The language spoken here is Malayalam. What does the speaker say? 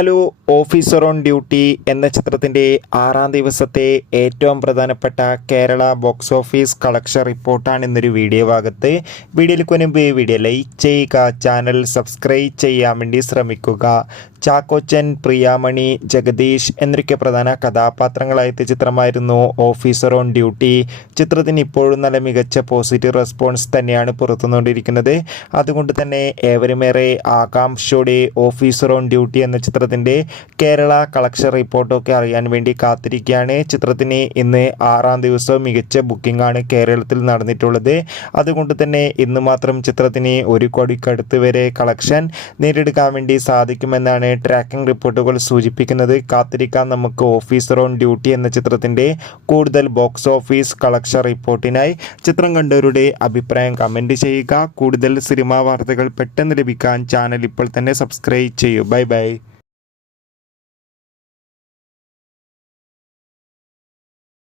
ഹലോ. ഓഫീസർ ഓൺ ഡ്യൂട്ടി എന്ന ചിത്രത്തിൻ്റെ 6-ാം ദിവസത്തെ ഏറ്റവും പ്രധാനപ്പെട്ട കേരള ബോക്സ് ഓഫീസ് കളക്ഷൻ റിപ്പോർട്ടാണ് ഇന്നൊരു വീഡിയോ ഭാഗത്ത്. വീഡിയോയിലേക്ക് മുൻപ് വീഡിയോ ലൈക്ക് ചെയ്യുക, ചാനൽ സബ്സ്ക്രൈബ് ചെയ്യാൻ വേണ്ടി ശ്രമിക്കുക. ചാക്കോച്ചൻ, പ്രിയാമണി, ജഗദീഷ് എന്നൊക്കെ പ്രധാന കഥാപാത്രങ്ങളായെത്തിയ ചിത്രമായിരുന്നു ഓഫീസർ ഓൺ ഡ്യൂട്ടി. ചിത്രത്തിന് ഇപ്പോഴും നല്ല മികച്ച പോസിറ്റീവ് റെസ്പോൺസ് തന്നെയാണ് പുറത്തുകൊണ്ടിരിക്കുന്നത്. അതുകൊണ്ട് തന്നെ ഏവരുമേറെ ആകാംക്ഷയോടെ ഓഫീസർ ഓൺ ഡ്യൂട്ടി എന്ന ചിത്രത്തിൻ്റെ കേരള കളക്ഷൻ റിപ്പോർട്ടൊക്കെ അറിയാൻ വേണ്ടി കാത്തിരിക്കുകയാണ്. ചിത്രത്തിന് ഇന്ന് 6-ാം ദിവസവും മികച്ച ബുക്കിംഗ് ആണ് കേരളത്തിൽ നടന്നിട്ടുള്ളത്. അതുകൊണ്ട് തന്നെ ഇന്ന് മാത്രം ചിത്രത്തിന് 1 കോടിക്കടുത്ത് വരെ കളക്ഷൻ നേടിയെടുക്കാൻ വേണ്ടി സാധിക്കുമെന്നാണ് ട്രാക്കിംഗ് റിപ്പോർട്ടുകൾ സൂചിപ്പിക്കുന്നത്. കാത്തിരിക്കാൻ നമുക്ക് ഓഫീസർ ഓൺ ഡ്യൂട്ടി എന്ന ചിത്രത്തിൻ്റെ കൂടുതൽ ബോക്സ് ഓഫീസ് കളക്ഷൻ റിപ്പോർട്ടിനായി. ചിത്രം കണ്ടവരുടെ അഭിപ്രായം കമൻറ്റ് ചെയ്യുക. കൂടുതൽ സിനിമാ വാർത്തകൾ പെട്ടെന്ന് ലഭിക്കാൻ ചാനൽ ഇപ്പോൾ തന്നെ സബ്സ്ക്രൈബ് ചെയ്യൂ. Bye bye.